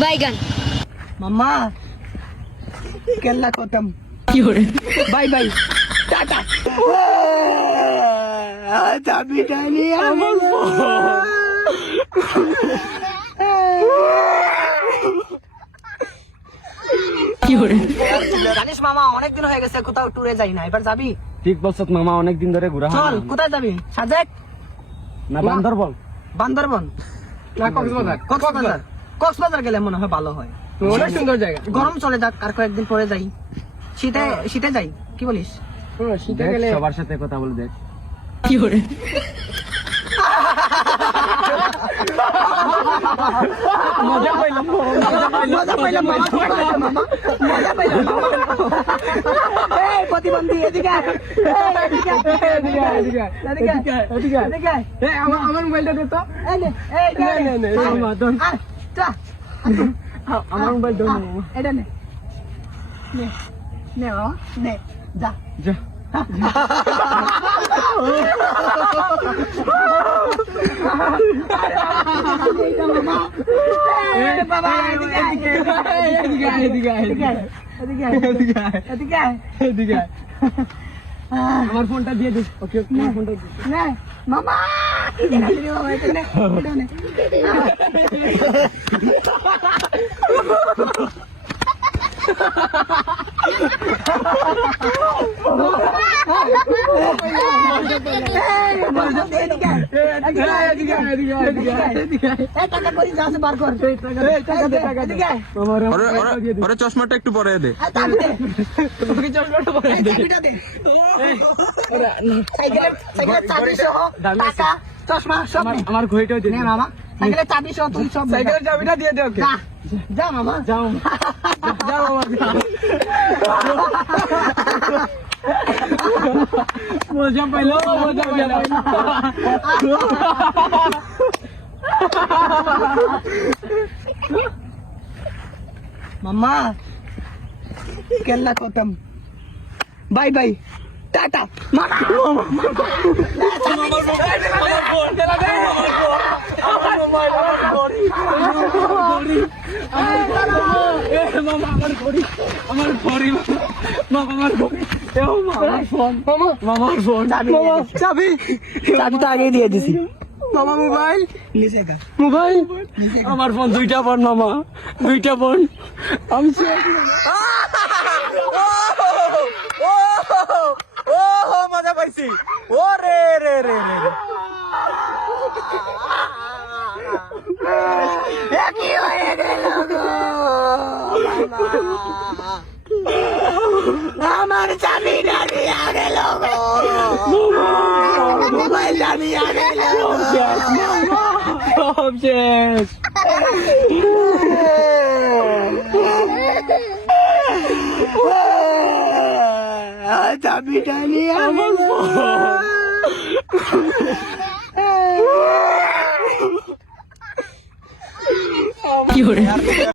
বাইগান মামা কেল্লা খতম bye bye tata চাবিটা নিয়ে আমার জানিস মামা অনেকদিন হয়ে গেছে কোথাও ট্যুরে যাই না, এবার যাবি? ঠিক বলছ মামা, অনেকদিন ধরে ঘোরা হয় চল না। কোথায় যাবি? সাজেক না বান্দরবন? বান্দরবন না কক্সবাজার। কক্সবাজার কক্সবাজার গেলে মনে হয় ভালো হয়, অনেক সুন্দর জায়গা। গরম চলে যাক আর কয়েকদিন পরে যাই, শীতে শীতে যাই, কি বলিস? শীতে দেখ, গেলে সবার সাথে কথা বলে দেখ। মজা পাইলাম মজা পাইলাম মামা, মজা পাইলাম মামা। এই প্রতিবন্ধী এদিকে আয়, এদিকে আয়, এদিকে আয়, এদিকে আয়, এদিকে আয়। আমার মোবাইলটা দে তো। এই নে, এই নে, নে, নে, নে, মামা, দন। আয়, চা। আমার মোবাইল দন আয়, মামা। এটা নে, নে, নে মামা, নে, যা। যা। এই বাবা, এদিকে আয়, এদিকে আয়, এদিকে আয়, এদিকে আয়। এদিকে আয়, এদিকে আয়, এদিকে আয়। এদিকে আয়। আমার ফোনটা দিয়ে দিস। ওকে, আমার ফোনটা দিয়ে দিস। নে, মামা, কি দেখা দিলি বাবা, এটা নে, এটা নে। এদিকে আয়, এদিকে আয়, এদিকে আয়, এদিকে আয়, এদিকে আয়। এই টাকা করি যা আছে বার কর। এই টাকা দে, টাকা দে। এদিকে আয়। আমার ওরে ফোনটা দিয়ে দিস। ওরে চশমাটা একটু পরে দে। এই চাবি দে, তোকে চশমাটা পরে এই দে। চাবিটা দে। ওরে, সাইকেলের চাবি সহ দামি আছে। টাকা, চশমা সব নে। আমার ঘড়িটাও দিয়ে নে দিস। মামা, সাইকেলের চাবি সহ তুই সব নে। সাইকেলের চাবিটা দিয়ে দে ওকে। যা, যা মামা। যাও যাও বাবা, যাও। মজা পাইলো, মজা পাইলো। মামা কেল্লা খতম বাই বাই টাটা মামা আমার ঘড়ি, আমার ঘড়ি, মামা আমার ঘড়ি, আমার ফোন, মামার ফোন, চাবি, চাবি তো আগেই দিয়ে দিছি মামা মোবাইল, নিচে গা মোবাইল, আমার ফোন, দুইটা ফোন মামা, দুইটা ফোন, আমি মজা পাইছি। ও রে রে রে রে। কি হয়ে গেল গো মামা? আমার চাবিটা দিয়া গেল গো মোবাইলটা দিয়া গেল সব শেষ। চাবিটা নিয়ে আমার কি